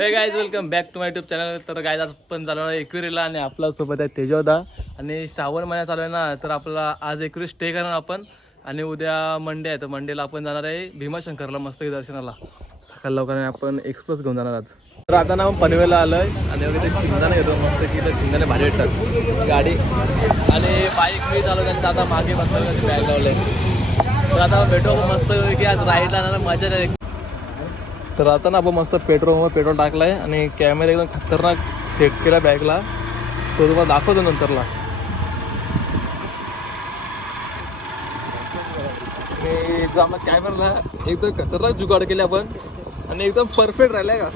हे guys welcome back to my YouTube channel. तर guys आज पण चालू आहे एकविरीला आणि आपल्या सोबत आहे तेजोदा. आणि श्रावण महिना चालू आहे ना, तर आपला आज एकविरी स्टे करणार आपण आणि उद्या मंडे आहे. तर मंडेला आपण जाणार आहे भीमाशंकरला मस्त दर्शनाला. सकाळ लवकर आपण एक्सप्रेस घेऊन जाणार आज. तर आता ना आपण पनवेलला आलो आहे आणि वगैरे शिंगदाणे घेतो मस्त की. तर शिंगदाणे भारी भेटतात गाडी आणि बाईक मी चालू त्यांचं आता मागे बसलं बॅग लावलं आहे. तर आता भेटू आपण मस्त की आज राईडला जाणार मजा नाही. तर आता ना आपण मस्त पेट्रोल टाकलाय आणि कॅमेरा एकदम खतरनाक सेट केला बॅगला. तो तुम्हाला दाखवतो नंतरला. आणि जो आपला कॅमेराला एकदम खतरनाक जुगाड केले आपण आणि एकदम परफेक्ट राहिलाय का.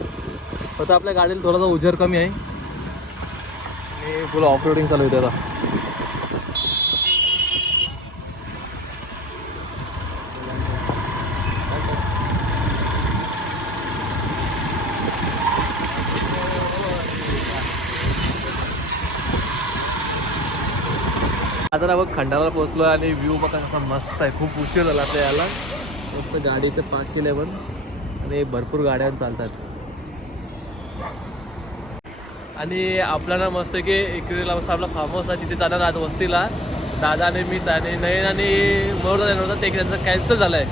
आता आपल्या गाडीला थोडासा उजेर कमी आहे आणि फुल ऑफरोडिंग चालू आहे त्याला. आता ना बघ खंडाला पोहोचलो आणि व्ह्यू बघा कसा मस्त आहे. खूप उशीर झाला आता याला. मस्त गाडीचं पार्क केलं पण आणि भरपूर गाड्या चालतात. आणि आपल्याला मस्त की इकडेला मस्त आपला फार्म हाऊस आहे तिथे जाणार आज वस्तीला. दादा आणि मीच आणि नयन आणि मोर जाणार होता ते त्यांचं कॅन्सल झालं आहे.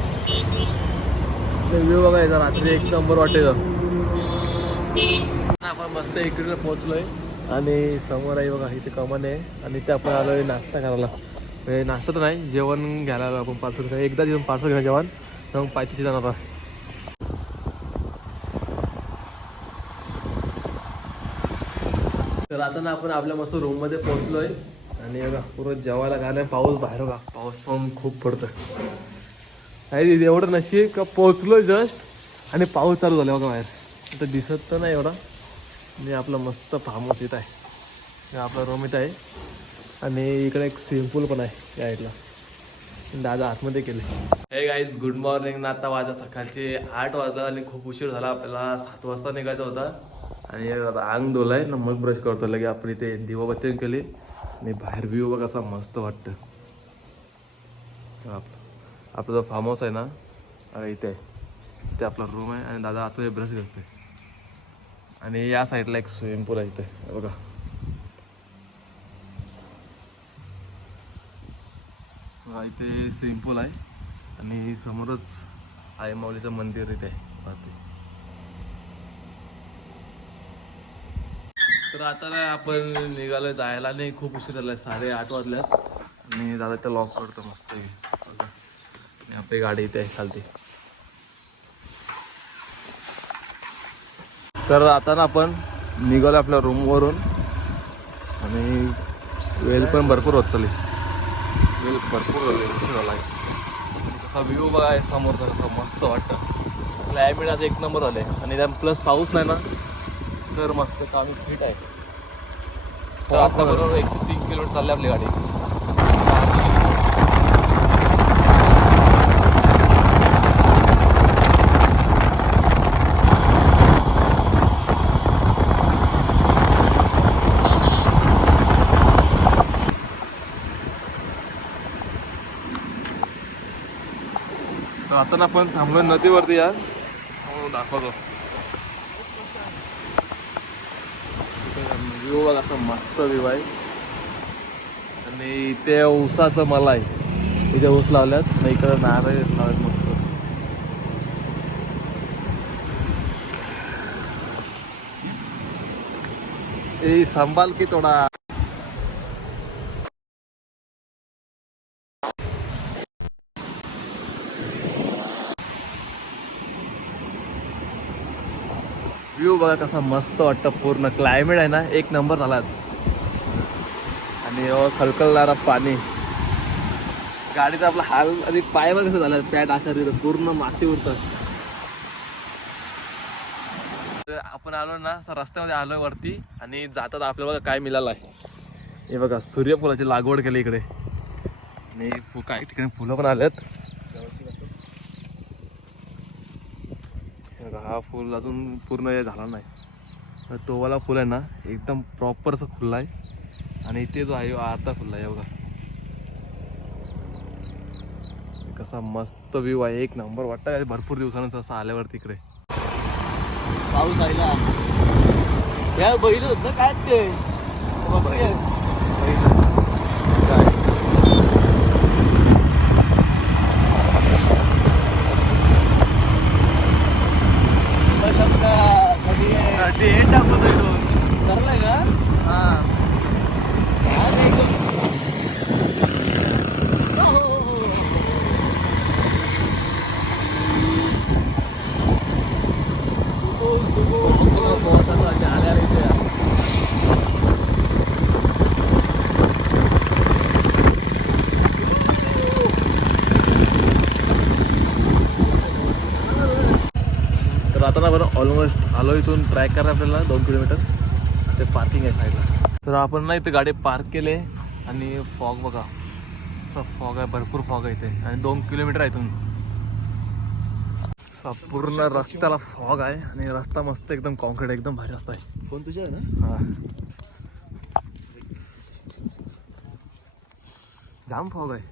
व्ह्यू बघायचा रात्री एक नंबर वाटेल. आपण मस्त इकडेला पोहोचलोय आणि समोर आहे बघा इथे कमान आहे आणि ते आपण आलोय नाश्ता करायला. नाश्ता तर नाही जेवण घ्यायला आलो आपण पार्सल. एकदा तिथून पार्सल घेणं जेवण तर मग पायथीशी जाणार. तर आता ना आपण आपल्या मस्त रूममध्ये पोहोचलोय आणि बघा पूर्ण जेवायला घालाय. पाऊस बाहेर बघा पाऊस पण खूप पडतोय. नाही एवढं नशीब का पोहोचलोय जस्ट आणि पाऊस चालू झाला बघा बाहेर. आता दिसत तर नाही एवढा. आणि आपलं मस्त फार्म हाऊस इथं आहे. आपला रूम इथं आहे आणि इकडे एक स्विमिंग पूल पण आहे या साईडला. दादा आतमध्ये केले. हे गाईज गुड मॉर्निंग ना. आता वाजता सकाळचे 8 वाजता आणि खूप उशीर झाला. आपल्याला 7 वाजता निघायचा होता आणि अंग धुलाय ना मग ब्रश करतो लगे. आपण इथे दिवाबत्ती केली आणि बाहेर व्ह्यू बघा कसा मस्त वाटतं. आपला जो फार्म हाऊस आहे ना इथे आहे. इथे आपला रूम आहे आणि दादा आतमध्ये ब्रश करतोय आणि या साईडला एक स्विमिंग पूल आहे इथे बघा. इथे स्विमिंग पूल आहे आणि समोरच आई माऊलीचं मंदिर इथे आहे. तर आता ना आपण निघालोय जायला नाही. खूप उशीर झालाय 8:30 वाजल्यात आणि दादा इथं लॉक करतो मस्त बघा. आणि आपली गाडी इथे आहे खालती. तर आता ना आपण निघालो आपल्या रूमवरून आणि वेळ पण भरपूर होत चालली. वेळ भरपूर उशीर झाला आहे. कसा व्ह्यू बघा आहे समोरचा कसा मस्त वाटतं. क्लायमेट आज एक नंबर झालं आहे आणि त्या प्लस पाऊस नाही ना तर मस्त काम फिट आहे. तर आता बरोबर 103 किलोमीटर चालली आपली गाडी. तर आता ना आपण थांबलो नदीवरती या दाखवतो. व्ह्यू बघा असं मस्त व्ह्यू आहे आणि इथे ऊसाचं मला आहे. इथे ऊस लावल्यात आणि इकडं नारळ लावल्यात मस्त. ए संभाल की थोडा. व्ह्यू बघा कसा मस्त वाटतं. पूर्ण क्लायमेट आहे ना एक नंबर झाला आणि खलखलणारा पाणी. गाडीचा आपला हाल आणि पाय बघा कसं झालं पॅट आकार पूर्ण माती उरतात. आपण आलो ना रस्त्यामध्ये आलोय वरती आणि जातात आपल्याला बघा काय मिळालं आहे. हे बघा सूर्यफुलाची लागवड केली इकडे आणि काही ठिकाणी फुलं पण आल्यात. हा फुल अजून पूर्ण हे झाला नाही. तो वाला फुल आहे ना एकदम प्रॉपरचं फुलला आहे आणि इथे जो आहे अर्धा फुलला आहे बघा. कसा मस्त व्ह्यू आहे एक नंबर वाटतं. भरपूर दिवसानंतर असं आल्यावर तिकडे पाऊस आहे ना यार बघितलं होतं काय ते बघ टाकतो सरलाय का हा तर आता ना आपण ऑलमोस्ट आलो इथून ट्रॅक करा आपल्याला 2 किलोमीटर ते पार्किंग आहे साईडला. तर आपण ना इथे गाडी पार्क केले आणि फॉग बघा असा फॉग आहे भरपूर फॉग आहे इथे आणि 2 किलोमीटर आहे इथून पूर्ण रस्त्याला फॉग आहे आणि रस्ता मस्त एकदम कॉन्क्रीट एकदम भारी रस्ता आहे. फोन तुझ्या आहे ना हा जाम फॉग आहे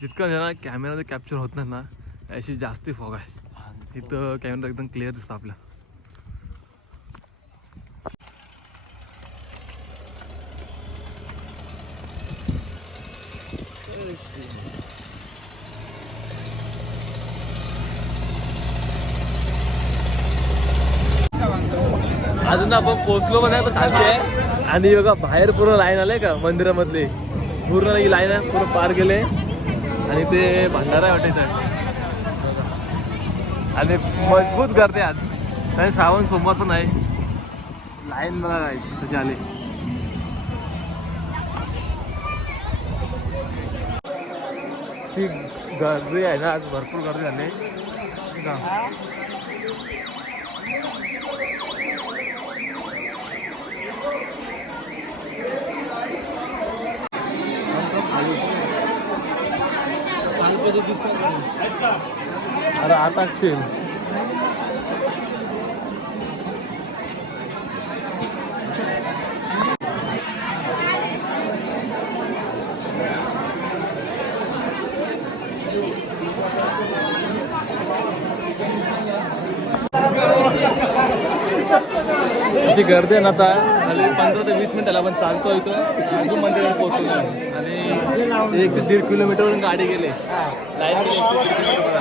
जितकं ना कॅमेरामध्ये कॅप्चर होत नाही ना अशी जास्ती फॉग आहे. तिथं कॅमेरा एकदम क्लिअर दिसतं आपल्या. अजून आपण पोचलो पण आहे खालती आहे आणि बघा बाहेर पूर्ण लाईन आले का मंदिरामधली पूर्ण ही लाईन आहे पूर्ण पार गेले आणि ते भंडारा आहे वाटायचं आणि मजबूत गर्दी आज आणि श्रावण सोमवार पण आहे. लाईन बघा काय कशी आली. गर्दी आहे ना आज भरपूर गर्दी झाली अरे आता अशी गर्दी आहे ना आता खाली 15 ते 20 मिनिटाला आपण चालतो इथं अजून मंदिरावर पोहोचलो आणि 1 ते 1.5 किलोमीटरवरून गाडी गेले लाईन गेली 1 ते 1.5 किलोमीटर.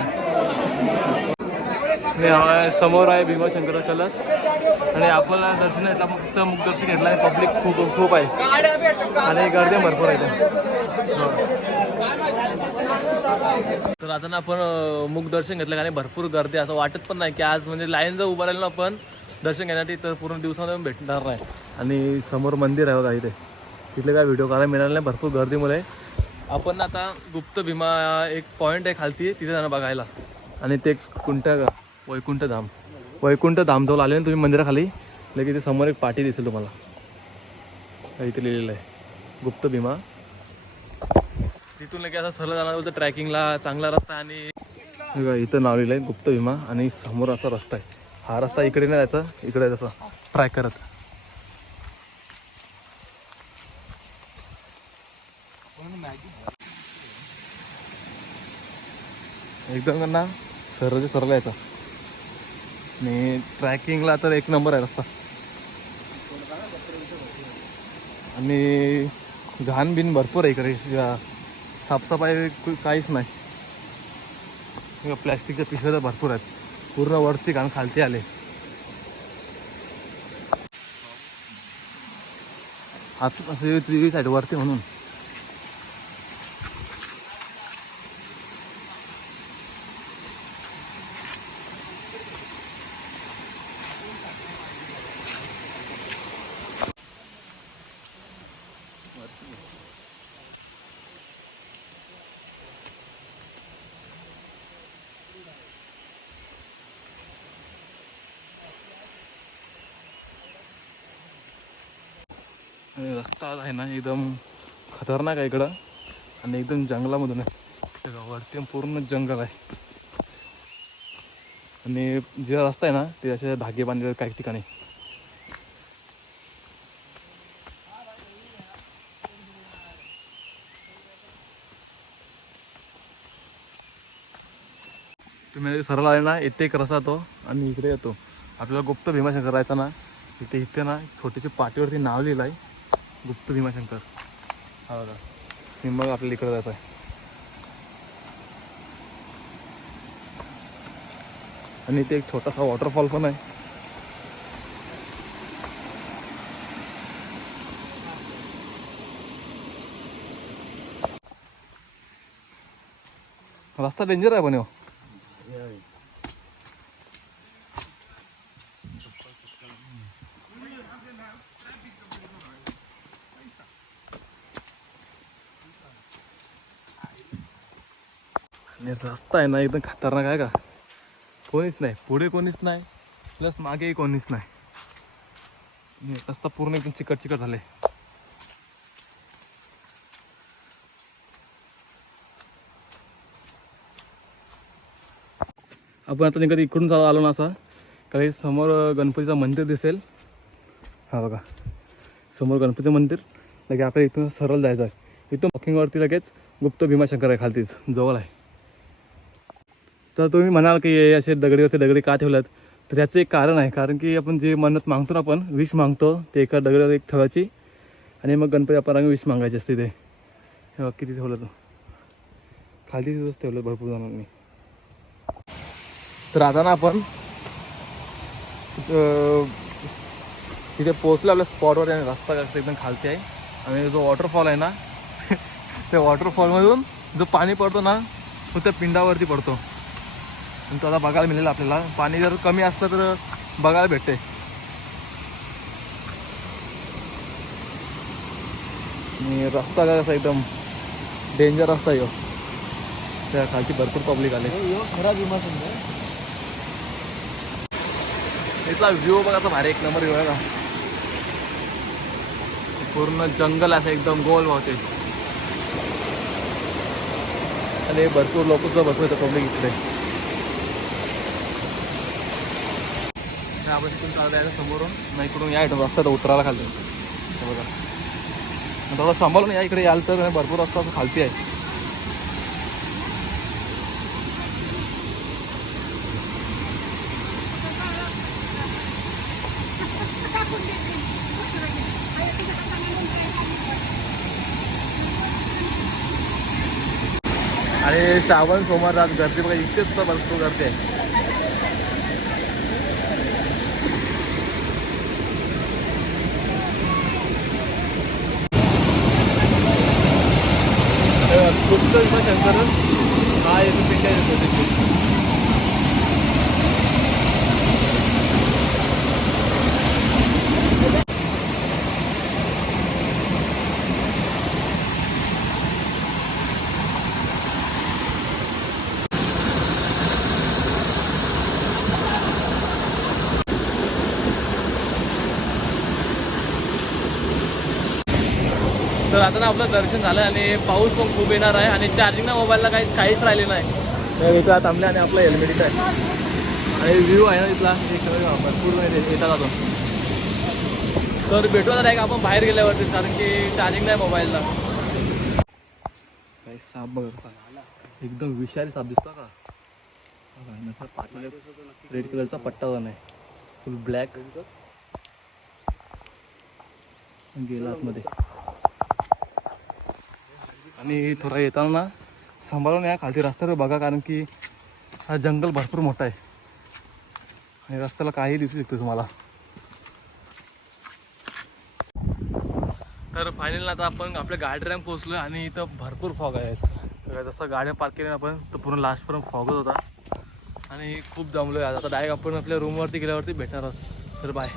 समोर आहे भीमाशंकर कलश आणि आपल्याला दर्शन घेतला फक्त मुखदर्शन घेतला आणि पब्लिक खूप आहे आणि गर्दी भरपूर आहे. तर आता ना आपण मुखदर्शन घेतलं आणि भरपूर गर्दी असं वाटत पण नाही की आज म्हणजे लाईन जर उभं राहिलं ना आपण दर्शन घेण्यासाठी तर पूर्ण दिवसामध्ये भेटणार नाही. आणि समोर मंदिर आहे बघा इथे तिथले काय व्हिडिओ काढायला मिळाला नाही भरपूर गर्दीमुळे. आपण आता गुप्त भीमा एक पॉईंट आहे खालती तिथे जाणं बघायला आणि ते वैकुंठ धाम जवळ आले ना तुम्ही मंदिराखाली लगेच तिथे समोर एक पाटी दिसेल तुम्हाला इथे लिहिलेलं आहे गुप्त भीमा. तिथून लगेच असं सरळ जाणार बोलतं ट्रॅकिंगला चांगला रस्ता आणि इथं नाव लिहिलं आहे गुप्त भीमा आणि समोर असा रस्ता आहे. हा रस्ता इकडे नाही जायचा इकडे जसा ट्रॅक करत एकदम ना सरळ यायचा आणि ट्रॅकिंगला तर 1 नंबर आहे रस्ता आणि घाण बिन भरपूर आहे इकडे साफसफाई काहीच नाही. प्लॅस्टिकच्या पिशव्या तर भरपूर आहेत पूर्ण वरची घाण खालती आले. आत असे 3 साईड वरती म्हणून रस्ता आहे ना एकदम खतरनाक आहे इकडं आणि एकदम जंगलामधून आहे वरती पूर्ण जंगल आहे आणि जे रस्ता आहे ना ते असे धागे बांधलेले काही ठिकाणी. तुम्ही म्हणजे सरळ आले ना इथे एक रस्ता येतो आणि इकडे येतो. आपल्याला गुप्त भीमाशंकर करायचा ना, इथे ना छोटीशी पाटीवरती नाव लिहिलं आहे गुप्त भीमाशंकर. हा बघा, मग आपल्याला इकडे जायचं आहे. आणि इथे एक छोटासा वॉटरफॉल पण आहे. रस्ता डेंजर आहे पण हो. आणि रस्ता आहे ना एकदम खतरनाक आहे का. कोणीच नाही पुढे, कोणीच नाही प्लस मागेही कोणीच नाही. रस्ता पूर्ण एकदम चिकट चिकट झाले. आपण आता कधी इकडून आलो ना असा काही समोर गणपतीचं मंदिर दिसेल. हा बघा समोर गणपतीचं मंदिर. लगे आपल्याला इथून सरळ जायचं आहे. इथून वॉकिंगवरती लगेच गुप्त भीमाशंकर आहे खालतीच जवळ आहे. तर तुम्ही म्हणाल की हे असे दगडीवरचे दगडी का ठेवल्यात, तर याचं एक कारण आहे. कारण की आपण जे मन्नत मागतो ना, आपण विष मागतो ते एका दगडावर एक ठेवायची आणि मग गणपती आपण विष मागायची असते. ते हे बघ किती ठेवलं, तो खालती तिथंच ठेवलं भरपूर जणांनी. तर आता ना आपण तिथे पोहोचलो आपल्या स्पॉटवर. आणि रस्ता कसं एकदम खालती आहे आणि जो वॉटरफॉल आहे ना त्या वॉटरफॉलमधून जो पाणी पडतो ना तो त्या पिंडावरती पडतो. आणि तो आता बघायला मिळेल आपल्याला. पाणी जर कमी असलं तर बघायला भेटते. आणि रस्ता काय असा एकदम डेंजर रस्ता आहे. त्या खालती भरपूर पब्लिक आले. खरा भीमाशंकर इथला व्ह्यू बघा असा भारी एक नंबर व्ह्यू आहे का. पूर्ण जंगल असं एकदम गोल वाहते आणि भरपूर लोक सुद्धा भरपूर येतात पब्लिक इकडे. आपण तिथून चालत आहे समोरून ना, इकडून या इथून रस्ता उतरायला खाली बघा. थोडं सांभाळून या इकडे याल तर भरपूर रस्ता खालती आहे. आणि श्रावण सोमवार आज गर्दी बघा इतकेच तर भरपूर गर्दी आहे. गुप्त भीमाशंकर हा एक पिंड आहे. तर आता ना आपलं दर्शन झालं आणि पाऊस पण खूप येणार आहे आणि चार्जिंग ना मोबाईलला काहीच राहिले नाही. तर इथं थांबले आणि आपलं हेल्मेट इथं आहे आणि व्ह्यू आहे ना इथला भरपूर येतात अजून. तर भेटू आता आहे का आपण बाहेर गेल्यावरती, कारण की चार्जिंग नाही मोबाईलला. काही साप बघा कसा एकदम विषारी साप दिसतो का. रेड कलरचा पट्टा नाही, फुल ब्लॅक गेला आतमध्ये. आणि थोडा येताना ना सांभाळून या खालती रस्त्यावर बघा, कारण की हा जंगल भरपूर मोठा आहे आणि रस्त्याला काही दिसू शकतो तुम्हाला. तर फायनल आता आपण आपल्या गाडीवर पोहोचलो आणि इथं भरपूर फॉग आहे. जसं गाड्या पार्क केल्या आपण तर पूर्ण लास्टपर्यंत फॉगच होता आणि खूप जमलो आहे. आता डायरेक्ट आपण आपल्या रूमवरती गेल्यावरती भेटणार आहोत. तर बाय.